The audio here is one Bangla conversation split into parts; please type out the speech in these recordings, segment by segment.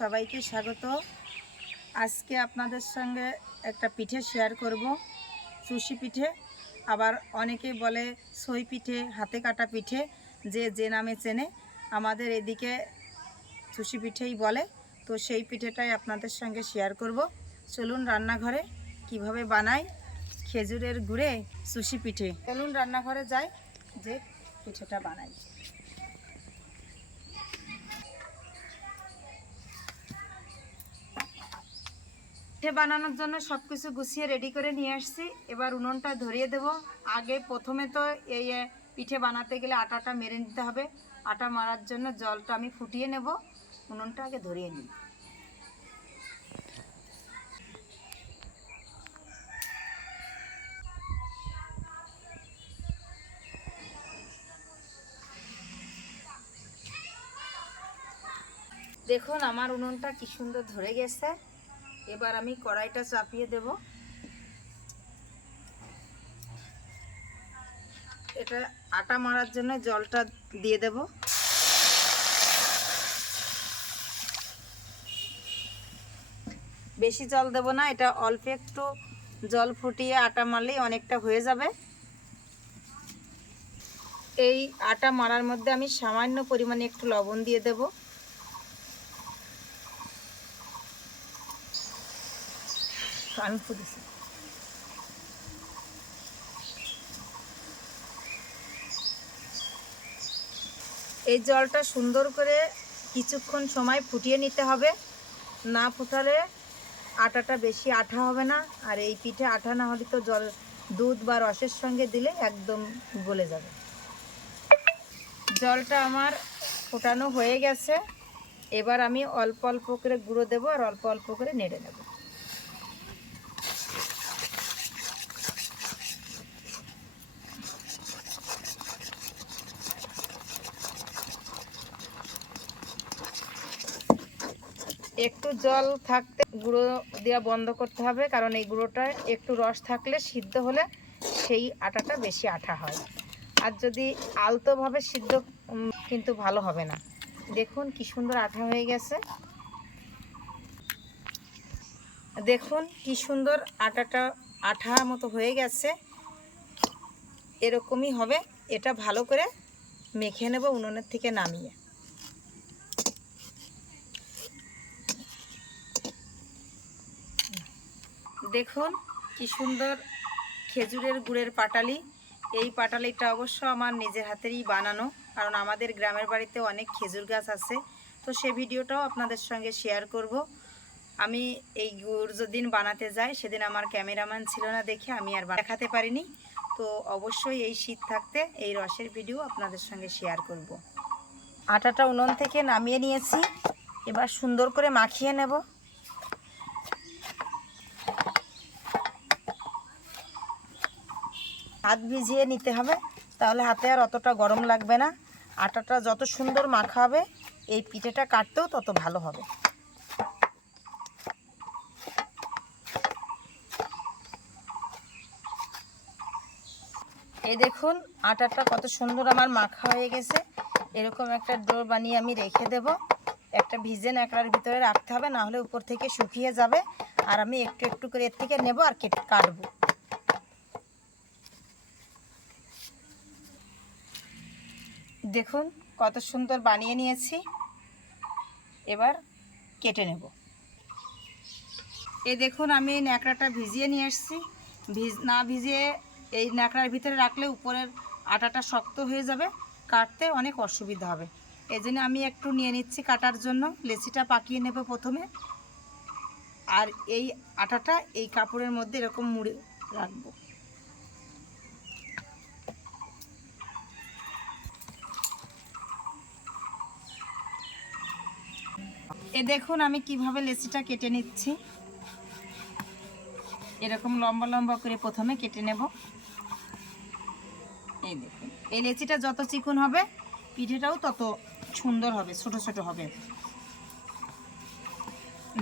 সবাইকে স্বাগত। আজকে আপনাদের সঙ্গে একটা পিঠে শেয়ার করব, চুষি পিঠে। আবার অনেকেই বলে সই পিঠে, হাতে কাটা পিঠে, যে নামে চেনে। আমাদের এদিকে চুষি পিঠেই বলে। তো সেই পিঠেটাই আপনাদের সঙ্গে শেয়ার করব। চলুন রান্নাঘরে কিভাবে বানাই খেজুরের গুড়ে চুষি পিঠে। চলুন রান্নাঘরে যাই, যে পিঠেটা বানাই। পিঠে বানানোর জন্য সব কিছু গুছিয়ে রেডি করে নিয়ে আসছি। এবার উনুনটা ধরিয়ে দেব। আগে প্রথমে তো এই পিঠে বানাতে গেলে আটাটা মেরে নিতে হবে। আটা মারার জন্য জলটা আমি ফুটিয়ে নেব। উনুনটা আগে ধরিয়ে নিই। দেখুন আমার উনুনটা কি সুন্দর ধরে গেছে। এবার আমি কড়াইটা চাপিয়ে দেব। এটা আটা মারার জন্য জলটা দিয়ে দেব। বেশি জল দেব না, এটা অল্প একটু জল ফুটিয়ে আটা মারলেই অনেকটা হয়ে যাবে। এই আটা মারার মধ্যে আমি সামান্য পরিমাণে একটু লবণ দিয়ে দেব। এই জলটা সুন্দর করে কিছুক্ষণ সময় ফুটিয়ে নিতে হবে। না ফুটালে আটাটা বেশি আঠা হবে না। আর এই পিঠে আঠা না হলে তো দুধ বা রসের সঙ্গে দিলে একদম গলে যাবে। জলটা আমার ফোটানো হয়ে গেছে। এবার আমি অল্প অল্প করে গুঁড়ো দেবো আর অল্প অল্প করে নেড়ে নেব। একটু জল থাকতে গুঁড়ো দেওয়া বন্ধ করতে হবে, কারণ এই গুঁড়োটা একটু রস থাকলে সিদ্ধ হলে সেই আটাটা বেশি আঠা হয়। আর যদি আলতোভাবে সিদ্ধ কিন্তু ভালো হবে না। দেখুন কি সুন্দর আঠা হয়ে গেছে। দেখুন কি সুন্দর আটাটা আঠা মতো হয়ে গেছে। এরকমই হবে। এটা ভালো করে মেখে নেব উনুনের থেকে নামিয়ে। দেখুন কি সুন্দর খেজুরের গুড়ের পাটালি। এই পাটালিটা অবশ্য আমার নিজের হাতেরই বানানো, কারণ আমাদের গ্রামের বাড়িতে অনেক খেজুর গাছ আছে। তো সে ভিডিওটাও আপনাদের সঙ্গে শেয়ার করব। আমি এই গুড় যেদিন বানাতে যাই সেদিন আমার ক্যামেরাম্যান ছিল না দেখে আমি আর দেখাতে পারিনি। তো অবশ্যই এই শীত থাকতে এই রসের ভিডিও আপনাদের সঙ্গে শেয়ার করব। আটাটা উনুন থেকে নামিয়ে নিয়েছি। এবার সুন্দর করে মাখিয়ে নেব। হাত ভিজিয়ে নিতে হবে, তাহলে হাতে আর অতটা গরম লাগবে না। আটাটা যত সুন্দর মাখা হবে এই পিঠেটা কাটতেও তত ভালো হবে। এই দেখুন আটাটা কত সুন্দর আমার মাখা হয়ে গেছে। এরকম একটা ডো বানিয়ে আমি রেখে দেব। একটা ভিজে ন্যাকড়ার ভিতরে রাখতে হবে, না হলে উপর থেকে শুকিয়ে যাবে। আর আমি একটু একটু করে এর থেকে নেব আর কাটবো। দেখুন কত সুন্দর বানিয়ে নিয়েছি। এবার কেটে নেব। এই দেখুন আমি ন্যাকড়াটা ভিজিয়ে নিয়ে এসেছি। না ভিজিয়ে এই ন্যাকড়ার ভিতরে রাখলে উপরের আটাটা শক্ত হয়ে যাবে, কাটতে অনেক অসুবিধা হবে। এই জন্য আমি একটু নিয়ে নিচ্ছি কাটার জন্য। লেচিটা পাকিয়ে নেব প্রথমে, আর এই আটাটা এই কাপড়ের মধ্যে এরকম মুড়ে রাখবো। এই দেখুন আমি কিভাবে লেচিটা কেটে নিচ্ছি। এরকম লম্বা লম্বা করে প্রথমে কেটে নেব। এই দেখুন এই লেচিটা যত চিকন হবে পিঠেটাও তত সুন্দর হবে, ছোট ছোট হবে।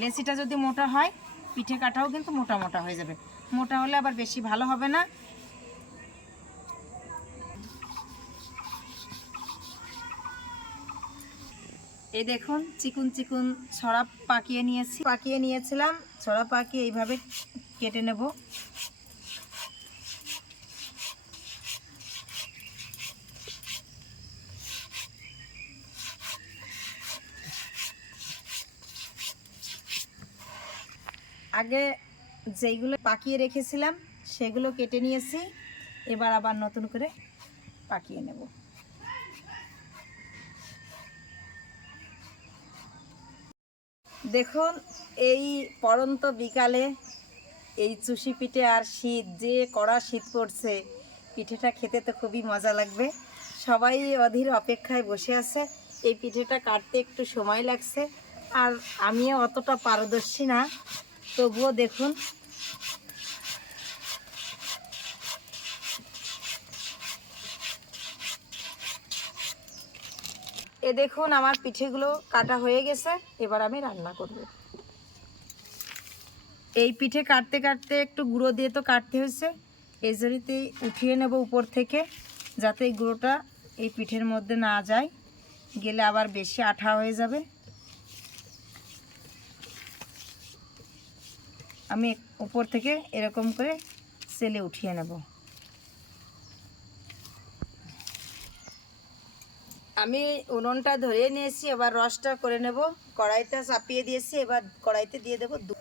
লেচিটা যদি মোটা হয় পিঠে কাটাও কিন্তু মোটা মোটা হয়ে যাবে। মোটা হলে আবার বেশি ভালো হবে না। এই দেখুন চিকুন চিকুন ছড়া পাকিয়ে নিয়েছিলাম। ছড়া পাকিয়ে এইভাবে কেটে নেব। আগে যেইগুলো পাকিয়ে রেখেছিলাম সেগুলো কেটে নিয়েছি, এবার আবার নতুন করে পাকিয়ে নেব। দেখুন এই পড়ন্ত বিকালে এই চুষি পিঠে আর শীত, যে কড়া শীত পড়ছে, পিঠেটা খেতে তো খুবই মজা লাগবে। সবাই অধীর অপেক্ষায় বসে আছে। এই পিঠেটা কাটতে একটু সময় লাগছে, আর আমিও অতটা পারদর্শী না, তবুও দেখুন দেখুন আমার পিঠেগুলো কাটা হয়ে গেছে। এবার আমি রান্না করব। এই পিঠে কাটতে কাটতে একটু গুঁড়ো দিয়ে তো কাটতে হয়েছে, এই জন্যতেই উঠিয়ে নেব উপর থেকে, যাতে এই গুঁড়োটা এই পিঠের মধ্যে না যায়, গেলে আবার বেশি আঠা হয়ে যাবে। আমি উপর থেকে এরকম করে সেলে উঠিয়ে নেব। আমি উনুনটা ধরিয়ে নিয়েছি, এবার রসটা করে নেব। কড়াইটা চাপিয়ে দিয়েছি, এবার কড়াইতে দিয়ে দেবো দুধ।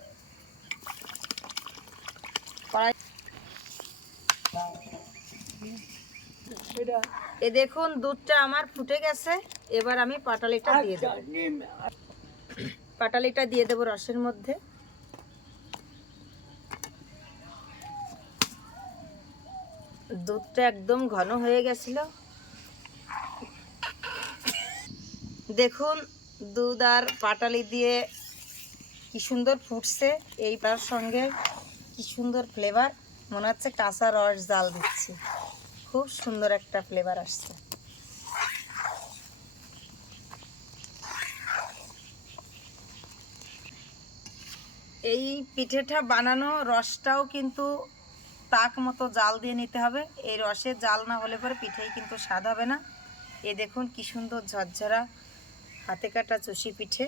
দেখুন দুধটা আমার ফুটে গেছে, এবার আমি পাটালিটা দিয়ে দেব। পাটালিটা দিয়ে দেবো রসের মধ্যে। দুধটা একদম ঘন হয়ে গেছিল। দেখুন দুধ আর পাটালি দিয়ে কি সুন্দর ফুটছে। এইটার সঙ্গে কি সুন্দর ফ্লেভার, মনে হচ্ছে কাঁচা রস জাল দিচ্ছি। খুব সুন্দর একটা ফ্লেভার আসছে। এই পিঠেটা বানানো রসটাও কিন্তু তাক মতো জাল দিয়ে নিতে হবে। এই রসের জাল না হলে পরে পিঠেই কিন্তু স্বাদ হবে না। এই দেখুন কি সুন্দর ঝরঝরা হাতে কাটা চুষি পিঠে।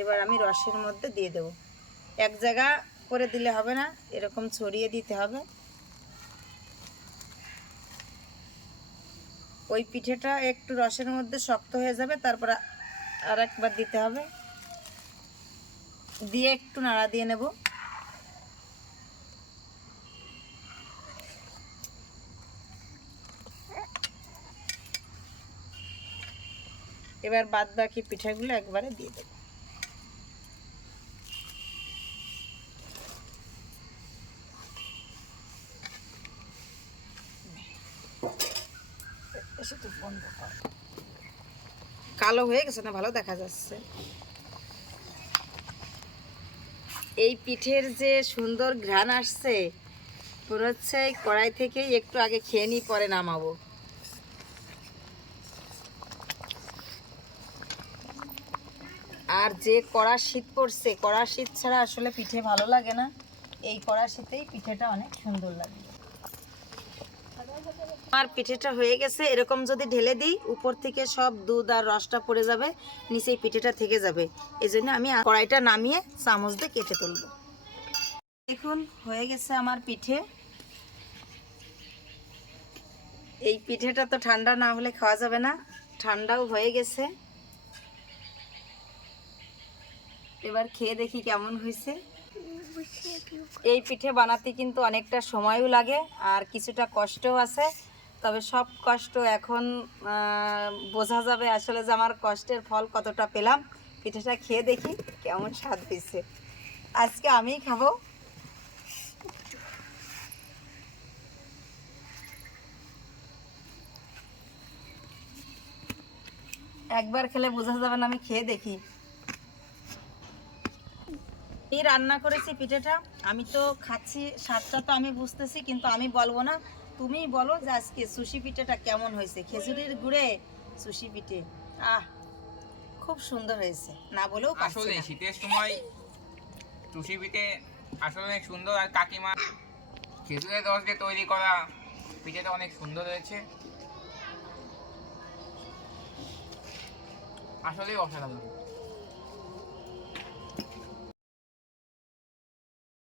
এবার আমি রসের মধ্যে দিয়ে দেব। এক জায়গা করে দিলে হবে না, এরকম ছড়িয়ে দিতে হবে। ওই পিঠেটা একটু রসের মধ্যে শক্ত হয়ে যাবে, তারপর আর একবার দিতে হবে, দিয়ে একটু নাড়া দিয়ে নেব। এবার বাদ বাকি পিঠাগুলো একবারে দিয়ে দেব। কালো হয়ে গেছে না, ভালো দেখা যাচ্ছে। এই পিঠের যে সুন্দর ঘ্রাণ আসছে, মনে হচ্ছে এই কড়াই থেকেই একটু আগে খেয়ে নিই, পরে নামাবো। আর যে কড়া শীত পড়ছে, কড়া শীত ছাড়া আসলে পিঠে ভালো লাগে না। এই কড়া শীতেই পিঠেটা অনেক সুন্দর লাগে। আমার পিঠেটা হয়ে গেছে। এরকম যদি ঢেলে দিই, উপর থেকে সব দুধ আর রসটা পড়ে যাবে, নিচেই পিঠেটা থেকে যাবে। এই জন্য আমি কড়াইটা নামিয়ে চামচ দিয়ে কেটে তুলব। দেখুন হয়ে গেছে আমার পিঠে। এই পিঠেটা তো ঠান্ডা না হলে খাওয়া যাবে না, ঠান্ডাও হয়ে গেছে। এবার খেয়ে দেখি কেমন হয়েছে। এই পিঠে বানাতে কিন্তু অনেকটা সময়ও লাগে আর কিছুটা কষ্টও আছে, তবে সব কষ্ট এখন বোঝা যাবে আসলে যে আমার কষ্টের ফল কতটা পেলাম। পিঠেটা খেয়ে দেখি কেমন স্বাদ হয়েছে। আজকে আমিই খাবো। একবার খেলে বোঝা যাবে না, আমি খেয়ে দেখি। এই রান্না করেছি পিঠেটা, আমি তো খাচ্ছি, স্বাদটা তো আমি বুঝতেছি, কিন্তু আমি বলবো না, তুমিই বলো যে আজকে সুশি পিঠেটা কেমন হয়েছে। খেজুরির গুড়ে সুশি পিঠে, আহ খুব সুন্দর হয়েছে, না বলেও পারছি আসলে না। শীতের সময় সুশি পিঠে আসলে অনেক সুন্দর, আর কাকিমা খেজুরের রস দিয়ে তৈরি করা পিঠেটা অনেক সুন্দর হয়েছে। আসলেই অসাধারণ।